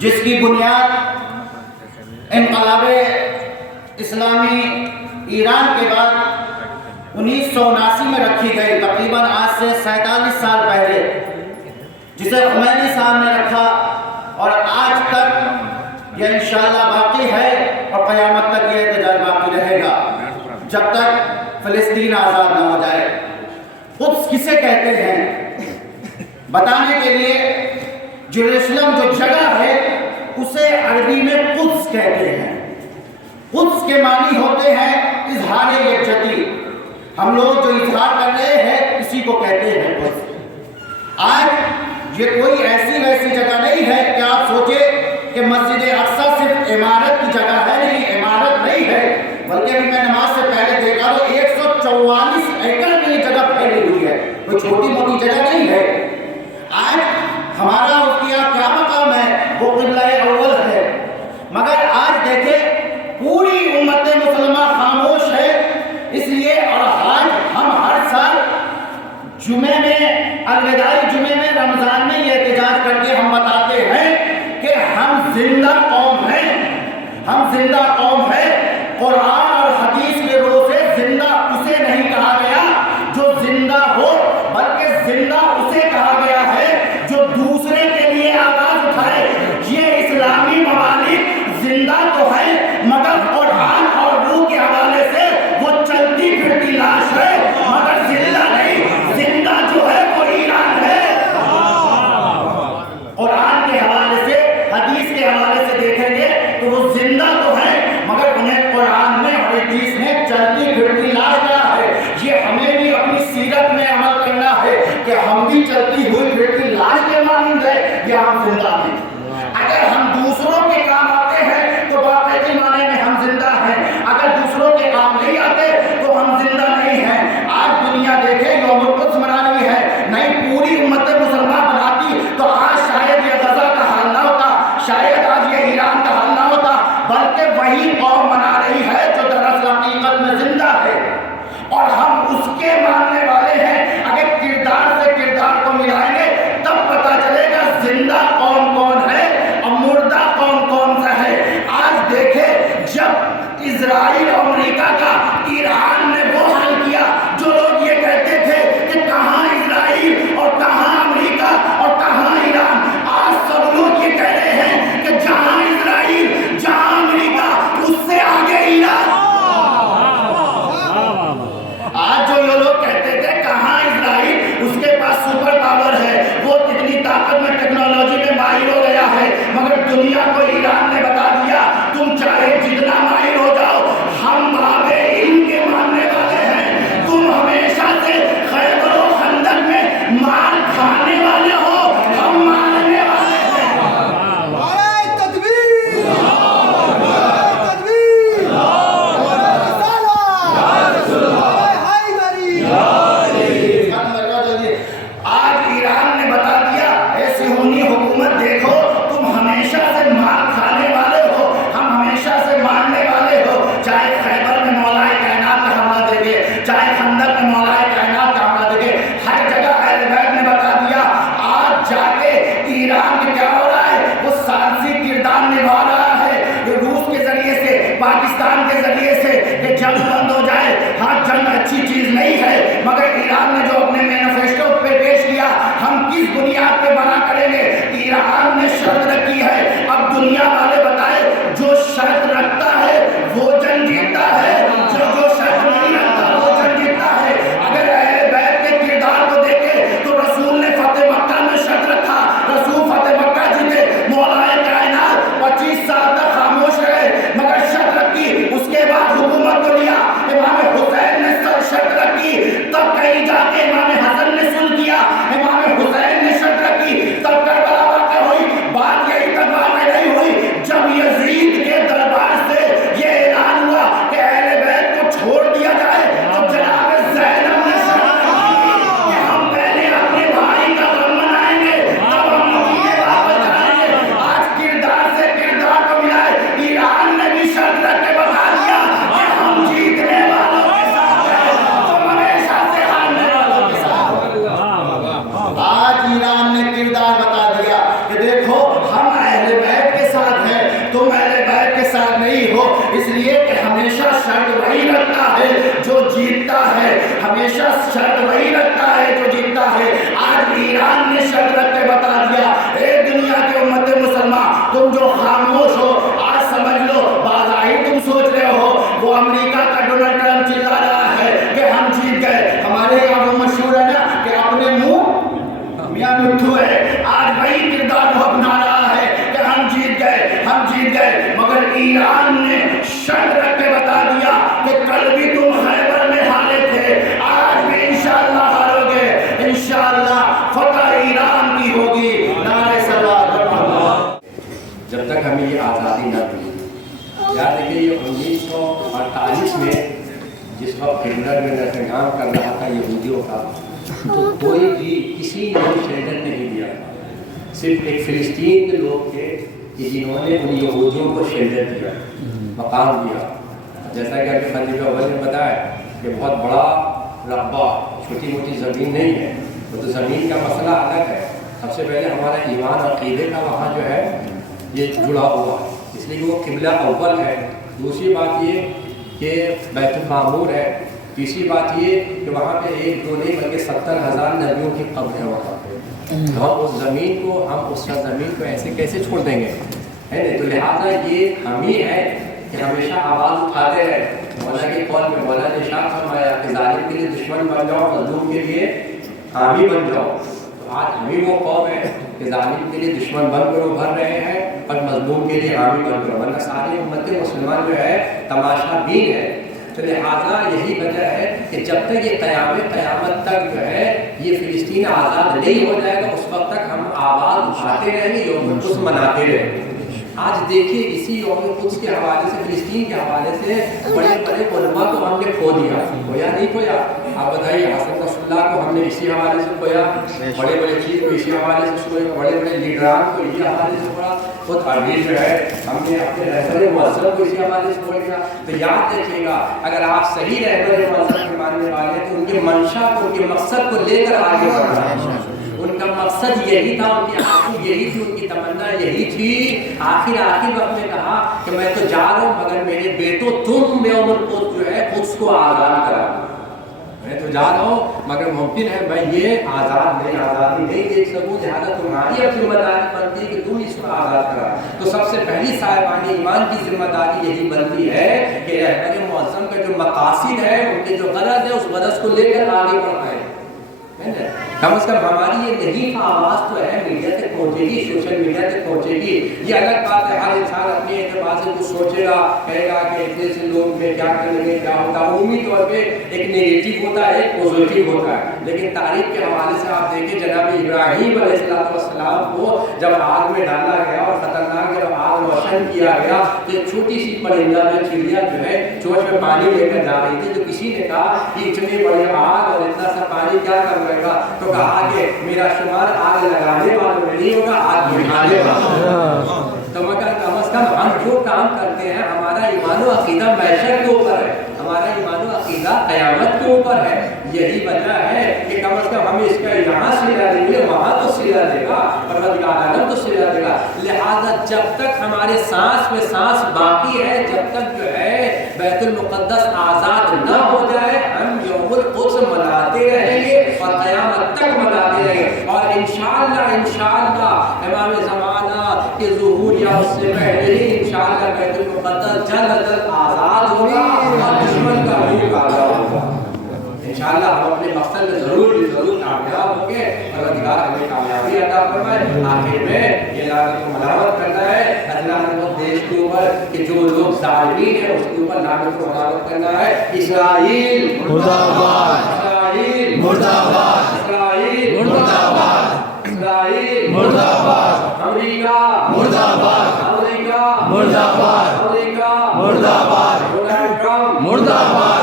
جس کی بنیاد انقلاب اسلامی ایران کے بعد 1979 میں رکھی گئی، تقریباً آج سے 47 سال پہلے، جسے خمینی صاحب نے رکھا، اور آج تک یہ انشاءاللہ باقی ہے، اور قیامت تک یہ احتجاج باقی رہے گا جب تک فلسطین آزاد نہ ہو جائے۔ قدس کسے کہتے ہیں بتانے کے لیے، یروشلم جو جگہ ہے اسے عربی میں قدس کہتے ہیں۔ قدس کے معنی ہوتے ہیں اظہار یکجہتی۔ ہم لوگ جو اظہار کر رہے ہیں اسی کو کہتے ہیں قدس۔ آج یہ کوئی ایسی ویسی جگہ نہیں ہے کہ آپ سوچے کہ مسجد اقصی صرف عمارت کی جگہ ہے، نہیں، عمارت نہیں ہے، بلکہ ابھی میں نماز سے پہلے دیکھا تو 144 ایکڑ میں یہ جگہ پھیلی ہوئی ہے، کوئی چھوٹی موٹی جگہ نہیں ہے۔ آج ہمارا کیا مقام ہے، وہ قبلہ اول ہے، مگر آج دیکھیں پوری امت مسلمہ خاموش ہے۔ اس لیے اور آج ہم ہر سال جمعے میں، الوداعی جمعے میں، رمضان میں یہ احتجاج کر کے ہم بتاتے ہیں کہ ہم زندہ قوم ہیں، ہم زندہ قوم ہیں۔ قرآن اور حدیث کے روح سے زندہ اسے نہیں کہا گیا جو زندہ ہو، بلکہ زندہ اسے کہا گیا ہے جو دوسرے کے لیے آواز اٹھائے۔ یہ اسلامی ممالک زندہ تو ہے، مگر قرآن اور روح کے حوالے سے وہ چلتی پھرتی لاش ہے، مگر زندہ نہیں۔ زندہ جو ہے وہ ایران ہے۔ قرآن کے حوالے سے، حدیث کے حوالے سے دیکھیں گے تو وہ زندہ تو ہے، مگر انہیں قرآن میں اور حدیث میں چلتی پھرتی لاش کہا ہے۔ یہ ہمیں بھی اپنی سیرت میں عمل کرنا ہے کہ ہم بھی چلتی ہوئی پھرتی لاش کے مانند ہے یا ہم زندہ ہیں۔ اگر ہم دوسروں کے کام آتے ہیں تو باقی معنی میں ہم زندہ ہیں، اگر دوسروں کے کام نہیں آتے تو ہم زندہ نہیں ہیں۔ آج دنیا دیکھے یوم القدس منا رہی ہے، نہیں پوری امت مسلمہ بناتی تو آج شاید یہ غزہ کا حال نہ ہوتا، شاید آج یہ ایران کا حال نہ ہوتا، بلکہ وہی قوم بنا رہی ہے جو دراصل حقیقت میں زندہ ہے، اور ہم اس کے ماننے والے ہیں۔ اگر کردار سے کردار کو ملائیں گے تب پتہ چلے گا زندہ قوم کون ہے اور مردہ قوم کون سا ہے۔ آج دیکھیں جب اسرائیل اور امریکہ کا ایران نے وہ حل کیا، جو لوگ یہ کہتے تھے کہ کہاں اسرائیل اور کہاں امریکہ اور کہاں ایران، آج سب لوگ یہ کہہ رہے ہیں کہ جہاں اسرائیل جہاں امریکہ، اس سے نہیں ہو، اس لیے کہ ہمیشہ شرط وہی رکھتا ہے جو جیتتا ہے، ہمیشہ شرط وہی رکھتا ہے جو جیتتا ہے۔ آج ایران نے شرط رکھ کے بتا دیا، اے دنیا کے امت مسلمان، تم جو خاموش ہو آج سمجھ لو، بازائی تم سوچ رہے ہو وہ امریکہ کا ڈونلڈ ٹرمپ چلا رہا ہے کہ ہم جیت گئے، ہمارے یہاں وہ مشہور ہے نا کہ اپنے منہ میاں مٹھو ہے، آج وہی کردار وہ اپنا رہا ہے کہ ہم جیت گئے، ہم جیت گئے۔ مگر ایران نے شرط رکھ کے بتا دیا کہ کل بھی تم خیبر میں ہارے تھے، آج بھی انشاءاللہ ہارو گے، انشاءاللہ فتح ایران کی ہوگی۔ نعرہ صلوات اللہ۔ جب تک ہمیں یہ آزادی نہ ملی، یاد رکھیے یہ 1948 میں جس وقت ہٹلر میں نظام کر رہا تھا یہودیوں کا، تو کوئی بھی کسی نے شیلٹر نہیں دیا تھا، صرف ایک فلسطین کے لوگ تھے کہ جنہوں نے ان یہودیوں کو شیلٹر دیا، مقام دیا۔ جیسا کہ ابھی خطیب اول نے بتایا کہ بہت بڑا رقبہ، چھوٹی موٹی زمین نہیں ہے، وہ تو زمین کا مسئلہ الگ ہے۔ سب سے پہلے ہمارا ایمان اور عقیدے کا وہاں جو ہے یہ جڑا ہوا ہے، اس لیے کہ وہ قبلہ اول ہے۔ دوسری بات یہ کہ بیت المعمور ہے۔ تیسری بات یہ کہ وہاں پہ ایک دو نہیں بلکہ 70,000 نبیوں کی قبر ہے وہاں پہ۔ تو ہم اس زمین کو ایسے کیسے چھوڑ دیں گے، ہے نا؟ تو لہٰذا یہ ہم ہی ہے کہ ہمیشہ آواز اٹھاتے رہے۔ مولا کے قول میں مولا نے ارشاد فرمایا کہ ظالم کے لیے دشمن بن جاؤ، مظلوم کے لیے حامی بن جاؤ۔ تو آج ہم ہی وہ قوم ہے کہ ظالم کے لیے دشمن بن کر ابھر رہے ہیں اور مظلوم کے لیے حامی بن کر، ورنہ سارے امت مسلمان جو ہے تماشا بین ہے۔ تو لہٰذا یہی وجہ ہے کہ جب تک یہ قیامت تک جو ہے یہ فلسطین آزاد نہیں ہو جائے گا، اس وقت تک ہم آواز اٹھاتے رہیں گے، یوم القدس مناتے رہیں گے۔ آج دیکھیے اسی یوم القدس کے حوالے سے، فلسطین کے حوالے سے بڑے بڑے علماء کو ہم نے کھو دیا، کھویا نہیں کھویا؟ آپ بتائیے، حسن رسول اللہ کو ہم نے اسی حوالے سے کھویا، بڑے بڑے چیز کو اسی حوالے سے کھویا، بڑے بڑے لیڈران کو اسی حوالے سے کھویا، وہ تعبیر جو ہے ہم نے اپنے رہبر معظم کو اسی حوالے سے کھول دیا۔ تو یاد رکھیے گا، اگر آپ صحیح رہبر معظم کے ماننے والے ہیں تو ان کے منشا کو، ان کے مقصد کو لے کر آگے بڑھنا ہے۔ ان کا مقصد یہی تھا، ان کی آرزو یہی تھی، ان کی تمنا یہی تھی۔ آخر وقت میں کہا کہ میں تو جا رہا ہوں مگر میرے بیٹوں تم یوم القدس جو ہے قدس کو آزاد کرا، میں تو جا رہا ہوں مگر ممکن ہے میں یہ آزادی نہیں دیکھ سکوں، لہٰذا تمہاری اب ذمہ داری بنتی ہے کہ تم اس کو آزاد کرا۔ تو سب سے پہلی صاحبان ایمان کی ذمہ داری یہی بنتی ہے کہ رہبر معظم کا جو مقاصد ہے، ان کے جو غرض ہے، اس غرض کو لے کر آگے بڑھائیں۔ کم از کم ہماری یہ نہیں آواز تو ہے، میڈیا تک پہنچے گی، سوشل میڈیا تک پہنچے گی۔ یہ الگ بات ہے، ہر انسان اپنے اعتبار سے کچھ سوچے گا، کہے گا کہ اتنے سے لوگ میں کیا کریں گے، کیا ہوتا ہے۔ عمومی طور پہ ایک نیگیٹو ہوتا ہے، ایک پازیٹیو ہوتا ہے، لیکن تاریخ کے حوالے سے آپ دیکھیں جناب ابراہیم علیہ السلام کو جب آگ میں ڈالا گیا اور خطرناک جب آگ روشن کیا گیا تو ایک چھوٹی سی پرندہ میں چڑیا جو ہے چوچ میں پانی لے کر جا رہی تھی، تو کسی نے کہا کہ اتنی بڑی آگ اور اتنا سا پانی کیا کر رہے گا؟ تو کہا کہ میرا شمار آگ لگانے والوں میں نہیں ہوگا، آگ بجھانے والوں۔ تو مگر کم از کم ہم جو کام کرتے ہیں، ہمارا ایمان و عقیدہ معیشت کے اوپر ہے، ہمارا ایمان و عقیدہ قیامت کے اوپر ہے۔ یہی وجہ ہے کہ کم از کم ہمیں اس کا یہاں سلا دیں گے، وہاں تو سلا دے گا، پروردگار عالم تو سلا دے گا۔ لہٰذا جب تک ہمارے سانس میں سانس باقی ہے، جب تک جو ہے بیت المقدس آزاد نہ ہو جائے، ہم یوم القدس مناتے رہیں گے اور قیامت تک مناتے رہیں گے۔ اور انشاءاللہ امام زمانہ کے ظہور یا اس سے پہلے ہی انشاءاللہ بیت المقدس جلد از جلد آزاد ہوگا اور دشمن کا منہ کالا ہوگا۔ انشاءاللہ ہم اپنے مقصد میں ضرور کامیاب ہوں گے، پروردگار ہمیں کامیابی عطا فرمائے۔ آخر میں یہ لعنت کو ملامت کرنا ہے اللہ دیش کے اوپر کہ جو لوگ ظالمین ہیں اس کے اوپر لعنت کو ملامت کرنا ہے۔ اسرائیل مردہ باد، اسرائیل مردہ باد، اسرائیل مردہ باد، اسرائیل مردہ باد، امریکہ مردہ باد، امریکہ مردہ باد، امریکہ مردہ باد، ڈونلڈ ٹرمپ مردہ باد۔